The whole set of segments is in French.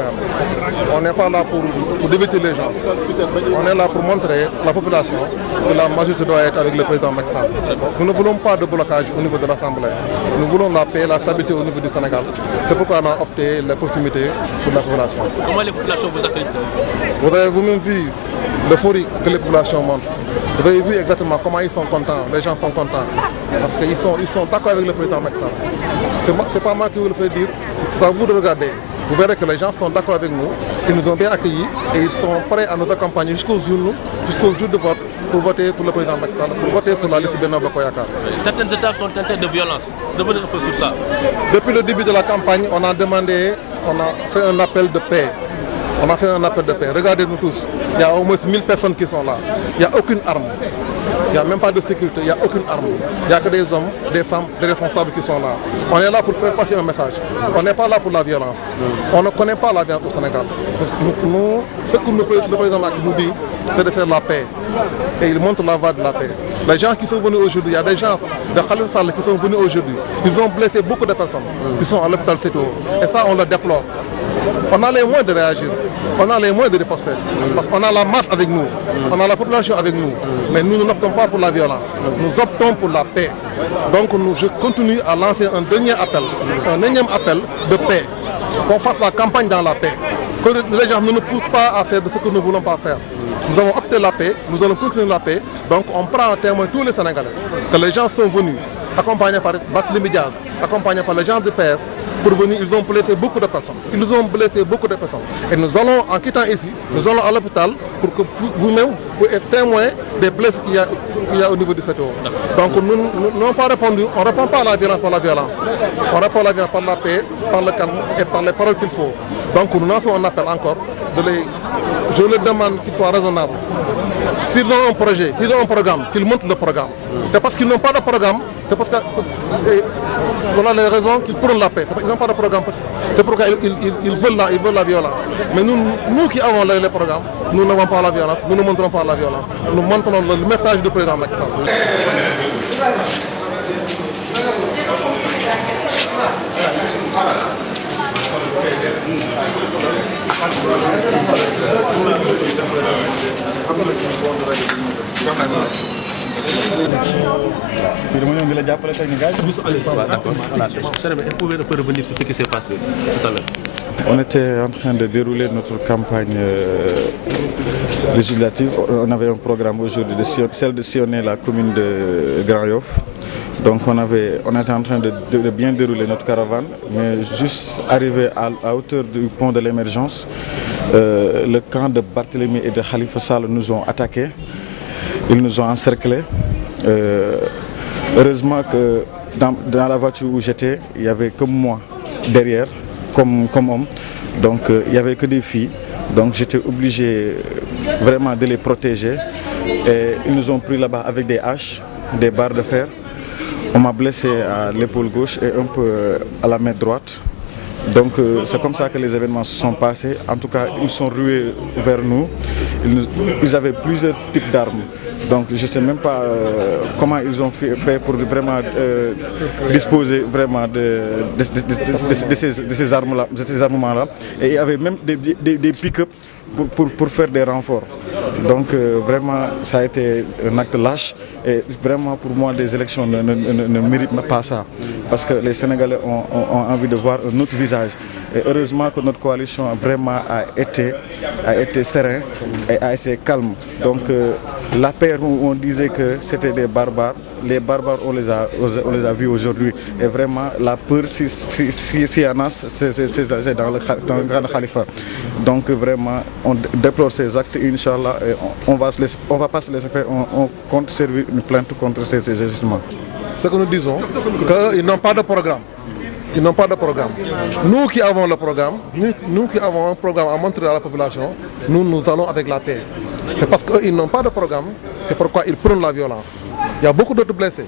faire. On n'est pas là pour débiter les gens. On est là pour montrer à la population que la majorité doit être avec le président Macky Sall. Nous ne voulons pas de blocage au niveau de l'Assemblée. Nous voulons la paix, la stabilité au niveau du Sénégal. C'est pourquoi on a opté la proximité pour la population. Comment les populations vous accueillent? Vous avez vous-même vu l'euphorie que les populations montrent. Vous avez vu exactement comment ils sont contents, les gens sont contents. Parce qu'ils sont d'accord avec le président Macky Sall. C'est pas moi qui vous le fais dire, c'est à vous de regarder. Vous verrez que les gens sont d'accord avec nous, ils nous ont bien accueillis et ils sont prêts à nous accompagner jusqu'au jour de vote pour voter pour le président Macky Sall, pour voter pour la liste Benno Bokk Yakaar. Certaines étapes sont teintées de violence. Revenez un peu sur ça. Depuis le début de la campagne, on a fait un appel de paix. On a fait un appel de paix. Regardez-nous tous. Il y a au moins 1000 personnes qui sont là. Il n'y a aucune arme. Il n'y a même pas de sécurité. Il n'y a aucune arme. Il n'y a que des hommes, des femmes, des responsables qui sont là. On est là pour faire passer un message. On n'est pas là pour la violence. On ne connaît pas la violence au Sénégal. Ce que le président nous dit, c'est de faire la paix. Et il montre la voie de la paix. Les gens qui sont venus aujourd'hui, il y a des gens de Khalifa Sall qui sont venus aujourd'hui. Ils ont blessé beaucoup de personnes qui sont à l'hôpital Séto. Et ça, on le déplore. On a les moyens de réagir, on a les moyens de riposter, parce qu'on a la masse avec nous, on a la population avec nous, mais nous n'optons pas pour la violence, nous optons pour la paix. Donc je continue à lancer un dernier appel, un énième appel de paix, qu'on fasse la campagne dans la paix, que les gens ne nous poussent pas à faire de ce que nous ne voulons pas faire. Nous avons opté la paix, nous allons continuer la paix, donc on prend en témoin tous les Sénégalais, que les gens sont venus, accompagnés par Barthélémy Dias, accompagnés par les gens du PS, pour venir, ils ont blessé beaucoup de personnes. Ils ont blessé beaucoup de personnes. Et nous allons, en quittant ici, nous allons à l'hôpital pour que vous-même, vous êtes témoin des blessés qu'il y a au niveau du CTO. Donc nous n'avons pas répondu, on ne répond pas à la violence par la violence. On répond à la violence par la paix, par le calme et par les paroles qu'il faut. Donc nous lançons un appel encore. Je leur demande qu'ils soient raisonnables. S'ils ont un projet, s'ils ont un programme, qu'ils montrent le programme. C'est parce qu'ils n'ont pas de programme, c'est parce que voilà les raisons qu'ils prennent la paix. Ils n'ont pas de programme, c'est pourquoi ils veulent la violence. Mais nous qui avons les programmes, nous n'avons pas la violence, nous ne montrons pas la violence. Nous montrons le message du président Macky Sall. Vous pouvez revenir sur ce qui s'est passé tout à l'heure? On était en train de dérouler notre campagne législative. On avait un programme aujourd'hui, celle de sillonner la commune de Grand Yoff. Donc on était en train de bien dérouler notre caravane, mais juste arrivé à hauteur du pont de l'Émergence, le camp de Barthélémy et de Khalifa Sall nous ont attaqués. Ils nous ont encerclés. Heureusement que dans la voiture où j'étais, il n'y avait que moi derrière, comme homme. Donc il n'y avait que des filles. Donc j'étais obligé vraiment de les protéger. Et ils nous ont pris là-bas avec des haches, des barres de fer. On m'a blessé à l'épaule gauche et un peu à la main droite. Donc c'est comme ça que les événements se sont passés. En tout cas, ils sont rués vers nous. Ils avaient plusieurs types d'armes. Donc je ne sais même pas comment ils ont fait pour vraiment disposer vraiment de ces armes-là, de ces armements-là. Et il y avait même des pick-up pour faire des renforts. Donc vraiment, ça a été un acte lâche. Et vraiment, pour moi, les élections ne méritent pas ça. Parce que les Sénégalais ont envie de voir un autre visage. Et heureusement que notre coalition a été sereine et a été calme. Donc la paix où on disait que c'était des barbares, les barbares on les a vus aujourd'hui. Et vraiment la peur, si y en a, c'est dans le grand Khalifa. Donc vraiment on déplore ces actes, Inch'Allah, on va pas se laisser faire, on compte servir une plainte contre ces agissements. Ce que nous disons, qu'ils n'ont pas de programme. Ils n'ont pas de programme. Nous qui avons le programme, nous qui avons un programme à montrer à la population, nous allons avec la paix. C'est parce qu'ils n'ont pas de programme, c'est pourquoi ils prennent la violence. Il y a beaucoup d'autres blessés.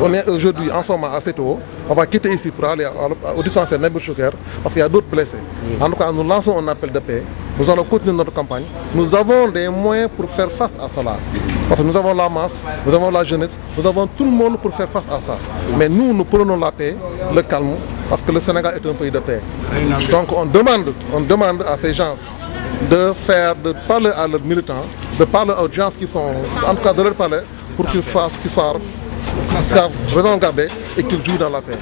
On est aujourd'hui en ce moment à Séto. On va quitter ici pour aller au dispensaire Nebel Chouker parce qu'il y a d'autres blessés. En tout cas, nous lançons un appel de paix nous allons continuer notre campagne. Nous avons des moyens pour faire face à cela. Parce que nous avons la masse, nous avons la jeunesse, nous avons tout le monde pour faire face à ça. Mais nous prenons la paix, le calme, parce que le Sénégal est un pays de paix. Donc on demande à ces gens de parler à leurs militants, de parler aux gens qui sont, en tout cas de leur parler, pour qu'ils soient raison gardés et qu'ils jouent dans la paix.